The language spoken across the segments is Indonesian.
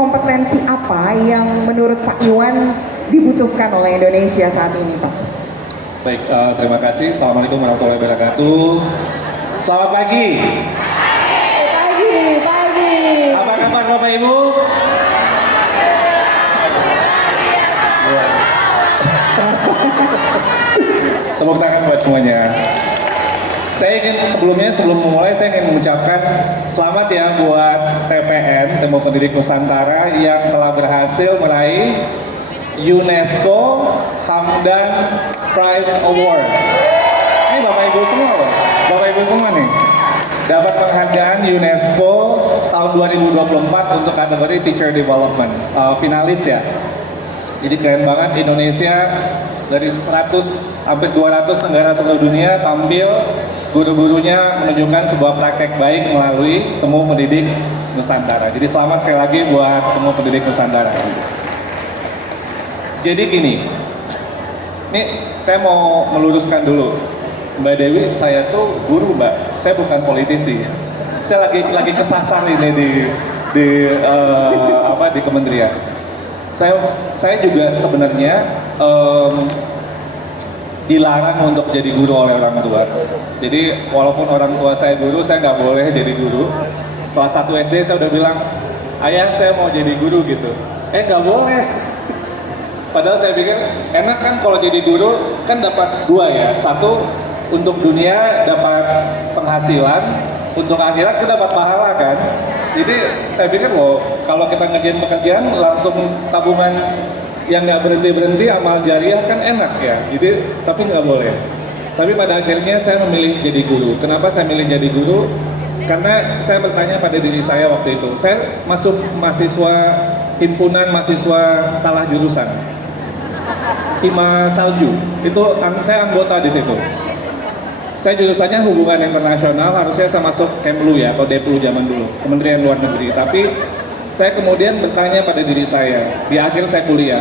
kompetensi apa yang menurut Pak Iwan dibutuhkan oleh Indonesia saat ini, Pak? Baik, terima kasih. Assalamualaikum warahmatullahi wabarakatuh. Selamat pagi. Pagi. Apa kabar Bapak Ibu? Tepuk tangan buat semuanya. Saya ingin sebelum memulai saya ingin mengucapkan selamat ya buat TPN, Tembok Pendidik Nusantara yang telah berhasil meraih UNESCO Hamdan Prize Award. Ini Bapak Ibu semua loh, Bapak Ibu semua nih. Dapat penghargaan UNESCO tahun 2024 untuk kategori Teacher Development, finalis ya. Jadi keren banget, Indonesia dari 100 hampir 200 negara seluruh dunia tampil, guru-gurunya menunjukkan sebuah praktek baik melalui Temu Pendidik Nusantara. Jadi selamat sekali lagi buat Temu Pendidik Nusantara. Jadi gini, ini saya mau meluruskan dulu, Mbak Dewi, saya tuh guru Mbak, saya bukan politisi. Saya lagi kesasar ini di kementerian. Saya juga sebenarnya dilarang untuk jadi guru oleh orang tua. Jadi walaupun orang tua saya guru, saya nggak boleh jadi guru. Kelas 1 SD saya udah bilang, ayah saya mau jadi guru gitu. Nggak boleh. Padahal saya pikir enak kan kalau jadi guru kan dapat dua ya. Satu, untuk dunia dapat penghasilan, untuk akhirat kita dapat pahala kan. Jadi saya pikir loh, kalau kita ngerjain pekerjaan langsung tabungan yang nggak berhenti amal jariah kan enak ya. Jadi tapi nggak boleh. Tapi pada akhirnya saya memilih jadi guru. Kenapa saya milih jadi guru? Karena saya bertanya pada diri saya waktu itu. Saya masuk mahasiswa himpunan mahasiswa salah jurusan, Hima Salju. Itu saya anggota di situ. Saya jurusannya hubungan internasional, harusnya saya masuk Kemlu ya, atau Deplu zaman dulu, Kementerian Luar Negeri. Tapi saya kemudian bertanya pada diri saya, di akhir saya kuliah,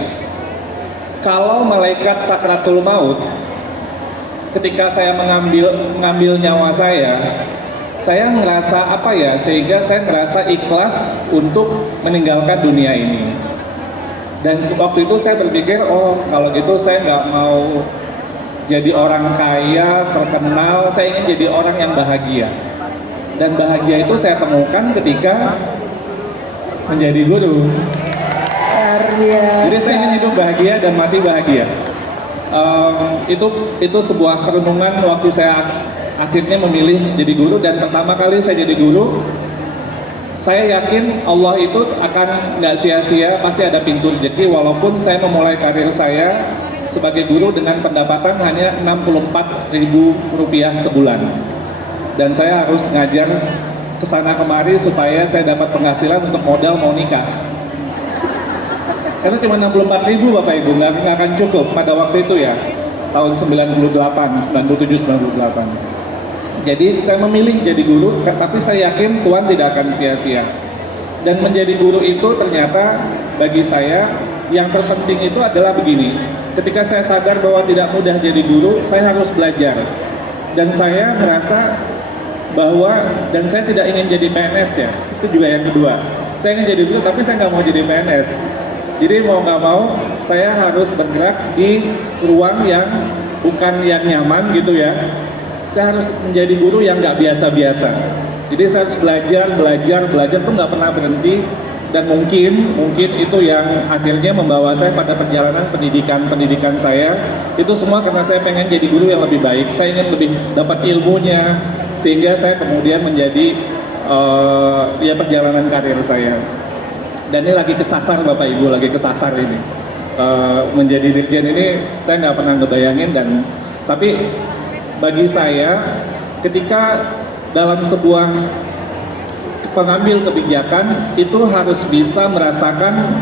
kalau malaikat sakratul maut, ketika saya mengambil nyawa saya merasa apa ya, sehingga saya merasa ikhlas untuk meninggalkan dunia ini. Dan waktu itu saya berpikir, oh kalau gitu saya nggak mau jadi orang kaya, terkenal, saya ingin jadi orang yang bahagia. Dan bahagia itu saya temukan ketika menjadi guru. Jadi saya ingin hidup bahagia dan mati bahagia. Itu sebuah perenungan waktu saya akhirnya memilih jadi guru. Dan pertama kali saya jadi guru, saya yakin Allah itu akan nggak sia-sia, pasti ada pintu rezeki. Walaupun saya memulai karir saya sebagai guru dengan pendapatan hanya Rp64.000 sebulan, dan saya harus ngajar kesana kemari supaya saya dapat penghasilan untuk modal mau nikah. Karena cuma 64.000 Bapak Ibu, nggak akan cukup pada waktu itu ya, tahun 97, 98. Jadi saya memilih jadi guru, tapi saya yakin Tuhan tidak akan sia-sia. Dan menjadi guru itu ternyata bagi saya yang terpenting itu adalah begini. Ketika saya sadar bahwa tidak mudah jadi guru, saya harus belajar. Dan saya merasa bahwa, dan saya tidak ingin jadi PNS ya, itu juga yang kedua. Saya ingin jadi guru, tapi saya nggak mau jadi PNS. Jadi mau nggak mau, saya harus bergerak di ruang yang bukan yang nyaman gitu ya. Saya harus menjadi guru yang nggak biasa-biasa. Jadi saya harus belajar tuh nggak pernah berhenti. Dan mungkin itu yang akhirnya membawa saya pada perjalanan pendidikan saya. Itu semua karena saya pengen jadi guru yang lebih baik. Saya ingin lebih dapat ilmunya, sehingga saya kemudian menjadi perjalanan karir saya. Dan ini lagi kesasar Bapak Ibu, lagi kesasar ini. Menjadi dirjen ini saya nggak pernah ngebayangin. Tapi bagi saya, ketika dalam sebuah pengambil kebijakan itu harus bisa merasakan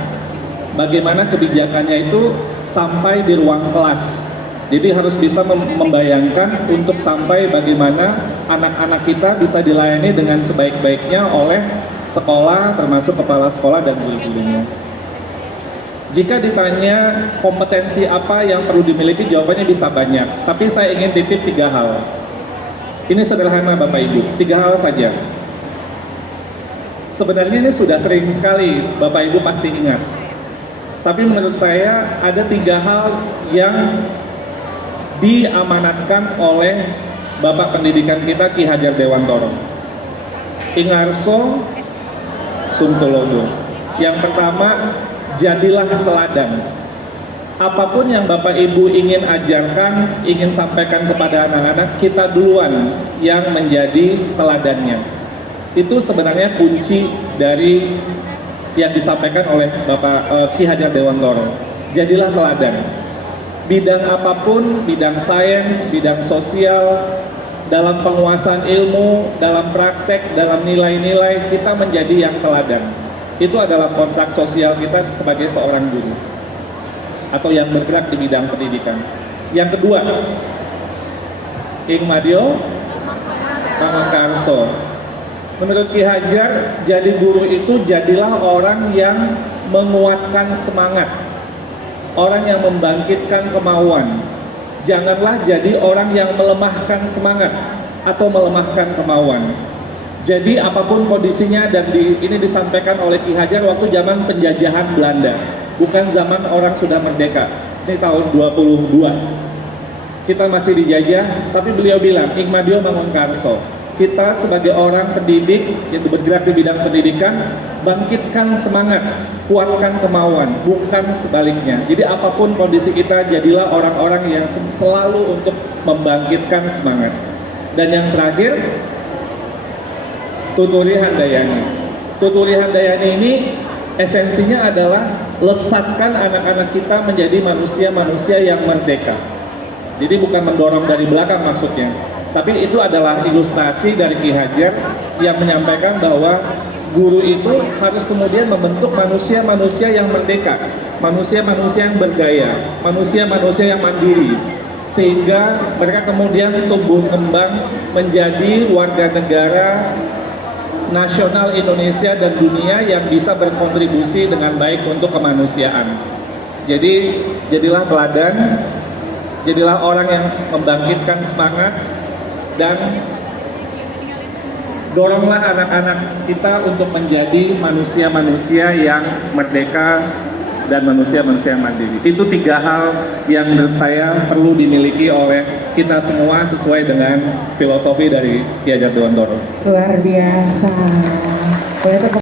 bagaimana kebijakannya itu sampai di ruang kelas. Jadi harus bisa membayangkan untuk sampai bagaimana anak-anak kita bisa dilayani dengan sebaik-baiknya oleh sekolah, termasuk kepala sekolah dan guru-gurunya. Jika ditanya kompetensi apa yang perlu dimiliki, jawabannya bisa banyak. Tapi saya ingin titip 3 hal. Ini sederhana Bapak Ibu, 3 hal saja. sebenarnya ini sudah sering sekali Bapak Ibu pasti ingat. Tapi menurut saya ada 3 hal yang diamanatkan oleh Bapak Pendidikan kita Ki Hajar Dewantoro. Ingarso Sumtulodo. Yang pertama, jadilah teladan. Apapun yang Bapak Ibu ingin ajarkan, ingin sampaikan kepada anak-anak, kita duluan yang menjadi teladannya. Itu sebenarnya kunci dari yang disampaikan oleh Bapak Ki Hajar Dewantoro. Jadilah teladan. Bidang apapun, bidang sains, bidang sosial, dalam penguasaan ilmu, dalam praktek, dalam nilai-nilai, kita menjadi yang teladan. Itu adalah kontrak sosial kita sebagai seorang guru atau yang bergerak di bidang pendidikan. Yang kedua, Ing Madio Mangunkarso. Menurut Ki Hajar, jadi guru itu jadilah orang yang menguatkan semangat, orang yang membangkitkan kemauan. Janganlah jadi orang yang melemahkan semangat atau melemahkan kemauan. Jadi apapun kondisinya, dan ini disampaikan oleh Ki Hajar waktu zaman penjajahan Belanda, bukan zaman orang sudah merdeka. Ini tahun 22. Kita masih dijajah, tapi beliau bilang, Ing Madio Mangunkarso, kita sebagai orang pendidik yang bergerak di bidang pendidikan, bangkitkan semangat, kuatkan kemauan, bukan sebaliknya. Jadi apapun kondisi kita, jadilah orang-orang yang selalu untuk membangkitkan semangat. Dan yang terakhir, Tuturi Handayani. Tuturi Handayani ini esensinya adalah lesatkan anak-anak kita menjadi manusia-manusia yang merdeka. Jadi bukan mendorong dari belakang maksudnya, tapi itu adalah ilustrasi dari Ki Hajar yang menyampaikan bahwa guru itu harus kemudian membentuk manusia-manusia yang merdeka, manusia-manusia yang berdaya, manusia-manusia yang mandiri, sehingga mereka kemudian tumbuh kembang menjadi warga negara nasional Indonesia dan dunia yang bisa berkontribusi dengan baik untuk kemanusiaan. Jadi jadilah teladan, jadilah orang yang membangkitkan semangat, dan doronglah anak-anak kita untuk menjadi manusia-manusia yang merdeka dan manusia-manusia yang mandiri. Itu 3 hal yang menurut saya perlu dimiliki oleh kita semua sesuai dengan filosofi dari Ki Hajar Dewantoro. Luar biasa. Boleh tepuk